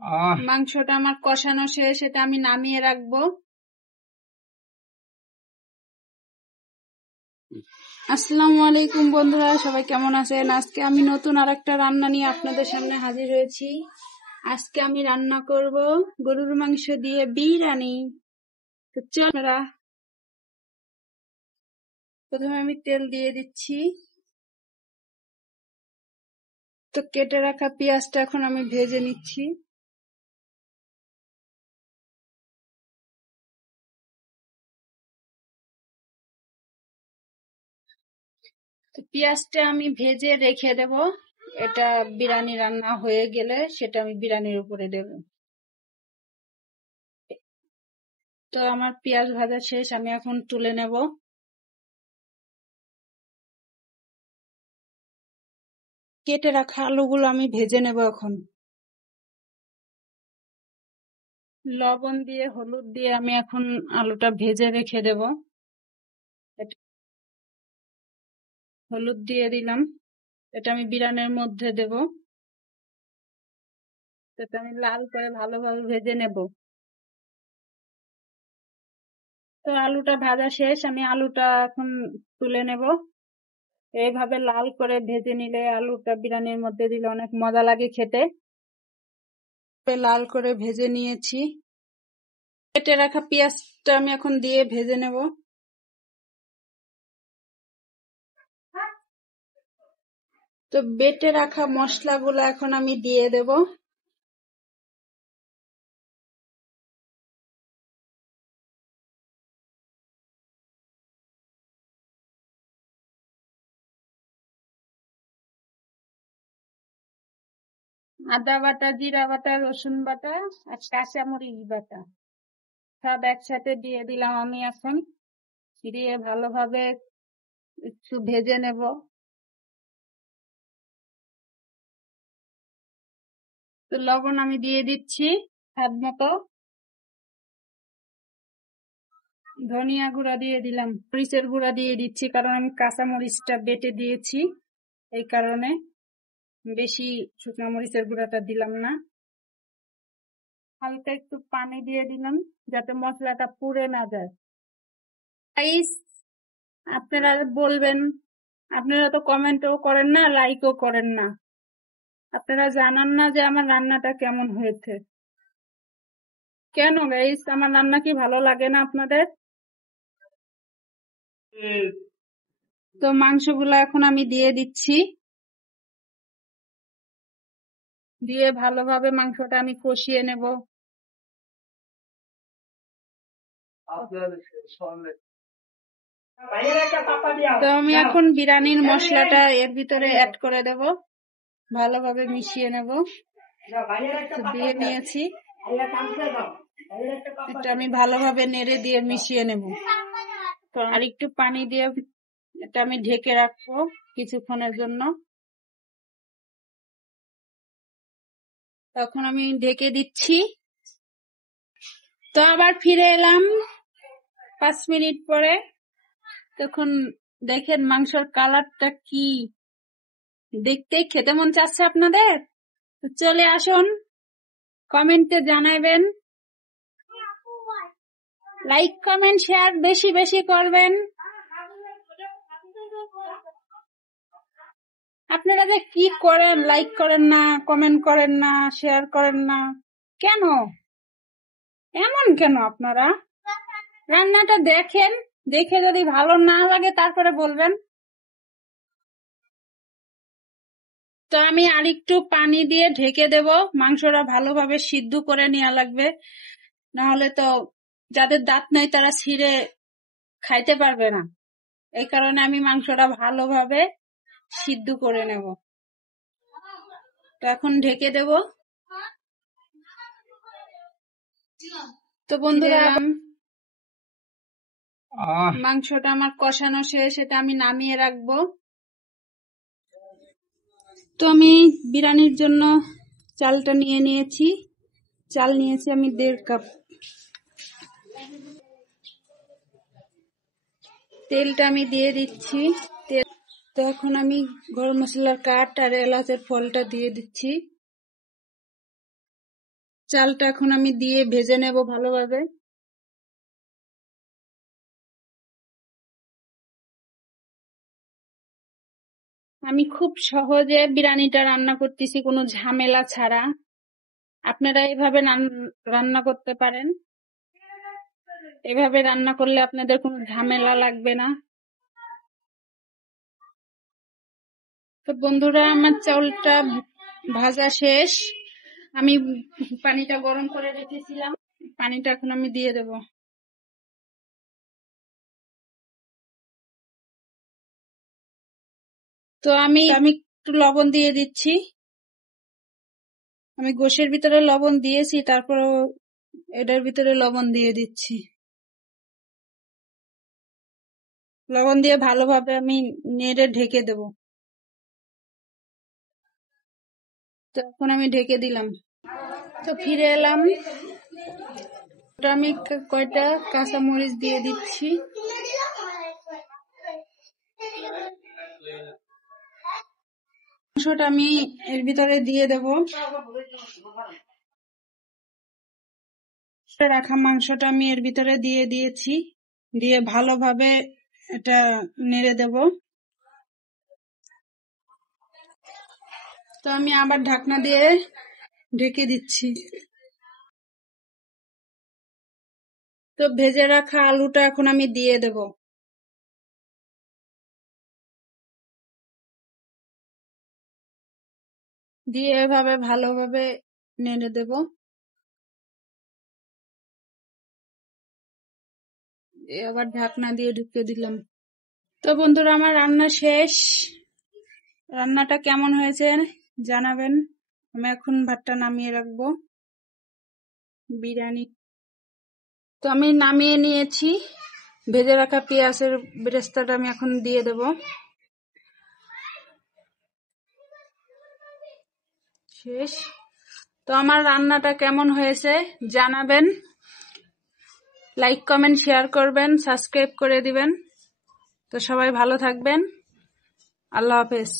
মাংসটা আমার কষানো শেষ, এটা আমি নামিয়ে রাখবো। আসসালামু আলাইকুম বন্ধুরা, সবাই কেমন আছেন? আজকে আমি নতুন আরেকটা রান্না নিয়ে আপনাদের সামনে হাজির হয়েছি। আজকে আমি রান্না করব গরুর মাংস দিয়ে বিরিয়ানি। তো চল, প্রথমে আমি তেল দিয়ে দিচ্ছি। তো কেটে রাখা পেঁয়াজটা এখন আমি ভেজে নিচ্ছি। তো পেঁয়াজটা আমি ভেজে রেখে দেব, এটা বিরিয়ানি রান্না হয়ে গেলে সেটা আমি বিরিয়ানির উপরে দেব। তো আমার পেঁয়াজ ভাজা শেষ, আমি এখন তুলে নেব। কেটে রাখা আলুগুলো আমি ভেজে নেব এখন। লবণ দিয়ে হলুদ দিয়ে আমি এখন আলুটা ভেজে রেখে দেব। হলুদ দিয়ে দিলাম, এটা আমি বিরিয়ানির মধ্যে দেব। এটা আমি লাল করে ভালোভাবে ভেজে নেব। তো আলুটা ভাজা শেষ, আমি আলুটা এখন তুলে নেব। এইভাবে লাল করে ভেজে নিলে আলুটা বিরিয়ানির মধ্যে দিলে অনেক মজা লাগে খেতে। লাল করে ভেজে নিয়েছি। কেটে রাখা পেঁয়াজটা আমি এখন দিয়ে ভেজে নেব। তো বেটে রাখা মশলাগুলো এখন আমি দিয়ে দেব। আদা বাটা, জিরা বাটা, রসুন বাটা আর কাঁচামরিচ বাটা সব একসাথে দিয়ে দিলাম আমি এখন। দিয়ে ভালোভাবে একটু ভেজে নেব। তো লবণ আমি দিয়ে দিচ্ছি স্বাদ মতো। ধনিয়া গুঁড়া দিয়ে দিলাম, মরিচের গুঁড়া দিয়ে দিচ্ছি কারণ আমি কাঁচা মরিচটা বেটে দিয়েছি, এই কারণে বেশি শুকনো মরিচের গুঁড়াটা দিলাম না। হালকা একটু পানি দিয়ে দিলাম যাতে মশলাটা পুড়ে না যায়। আপনারা বলবেন, আপনারা তো কমেন্টও করেন না, লাইকও করেন না, আপনারা জানান না যে আমার রান্নাটা কেমন হয়েছে। কেন গাইস, আমার রান্না কি ভালো লাগে না আপনাদের? তো মাংসগুলো এখন আমি দিয়ে দিচ্ছি, দিয়ে ভালোভাবে মাংসটা আমি কষিয়ে নেব। তো আমি এখন বিরিয়ানির মশলাটা এর ভিতরে অ্যাড করে দেব, ভালোভাবে মিশিয়ে নেব। দিয়ে নিয়েছি, এটা আমি ভালোভাবে নেড়ে দিয়ে মিশিয়ে নেব। তো আর একটু পানি দিয়ে এটা আমি ঢেকে রাখবো কিছুক্ষণের জন্য। তখন আমি ঢেকে দিচ্ছি। তো আবার ফিরে এলাম 5 মিনিট পরে। তখন দেখেন মাংসের কালারটা কি, দেখতেই খেতে মন চাচ্ছে আপনাদের। তো চলে আসুন, কমেন্টে জানাবেন, লাইক কমেন্ট শেয়ার বেশি বেশি করবেন। আপনারা যে কি করেন, লাইক করেন না, কমেন্ট করেন না, শেয়ার করেন না, কেন এমন কেন? আপনারা রান্নাটা দেখেন, দেখে যদি ভালো না লাগে তারপরে বলবেন। তো আমি আরেকটু পানি দিয়ে ঢেকে দেব, মাংসটা ভালোভাবে সিদ্ধ করে নেওয়া লাগবে, নাহলে তো যাদের দাঁত নেই তারা ছিঁড়ে খাইতে পারবে না। এই কারণে আমি মাংসটা ভালোভাবে সিদ্ধ করে নেব। তো এখন ঢেকে দেব। তো বন্ধুরা, মাংসটা আমার কষানো শেষ, এটা আমি নামিয়ে রাখবো। তো আমি বিরিয়ানির জন্য চালটা নিয়ে নিয়েছি, চাল নিয়েছি আমি 1.5 কাপ। তেলটা আমি দিয়ে দিচ্ছি। তো এখন আমি গরম মশলার কাঠ আর এলাচের ফলটা দিয়ে দিচ্ছি। চালটা এখন আমি দিয়ে ভেজে নেব ভালোভাবে। আমি খুব সহজে বিরিয়ানিটা রান্না করতেছি, কোনো ঝামেলা ছাড়া। আপনারা এভাবে রান্না করতে পারেন। এভাবে রান্না করলে আপনাদের কোনো ঝামেলা লাগবে না। তো বন্ধুরা, আমার চাউলটা ভাজা শেষ। আমি পানিটা গরম করে রেখেছিলাম, পানিটা এখন আমি দিয়ে দেব। তো আমি একটু লবণ দিয়ে দিচ্ছি। আমি গোশের ভিতরে লবণ দিয়েছি, তারপরেও এটার ভিতরে লবণ দিয়ে দিচ্ছি। লবণ দিয়ে ভালোভাবে আমি নেড়ে ঢেকে দেব। তো এখন আমি ঢেকে দিলাম। তো ফিরে এলাম। আমি কয়টা কাঁচামরিচ দিয়ে দিচ্ছি। মাংসটা আমি এর ভিতরে দিয়ে দেব। রাখা মাংসটা আমি এর ভিতরে দিয়ে দিয়েছি, দিয়ে ভালোভাবে এটা নেড়ে দেব। তো আমি আবার ঢাকনা দিয়ে ঢেকে দিচ্ছি। তো ভেজে রাখা আলুটা এখন আমি দিয়ে দেব। দিয়ে এভাবে ভালোভাবে নেড়ে দেব। আবার ঢাকনা দিয়ে ঢুকে দিলাম। তো বন্ধুরা, আমার রান্না শেষ। রান্নাটা কেমন হয়েছে জানাবেন। আমি এখন ভাতটা নামিয়ে রাখবো। বিরিয়ানি তো আমি নামিয়ে নিয়েছি। ভেজে রাখা পেঁয়াজের বেরেস্তাটা আমি এখন দিয়ে দেব। শেষ। তো আমার রান্নাটা কেমন হয়েছে জানাবেন। লাইক কমেন্ট শেয়ার করবেন, সাবস্ক্রাইব করে দিবেন। তো সবাই ভালো থাকবেন। আল্লাহ হাফেজ।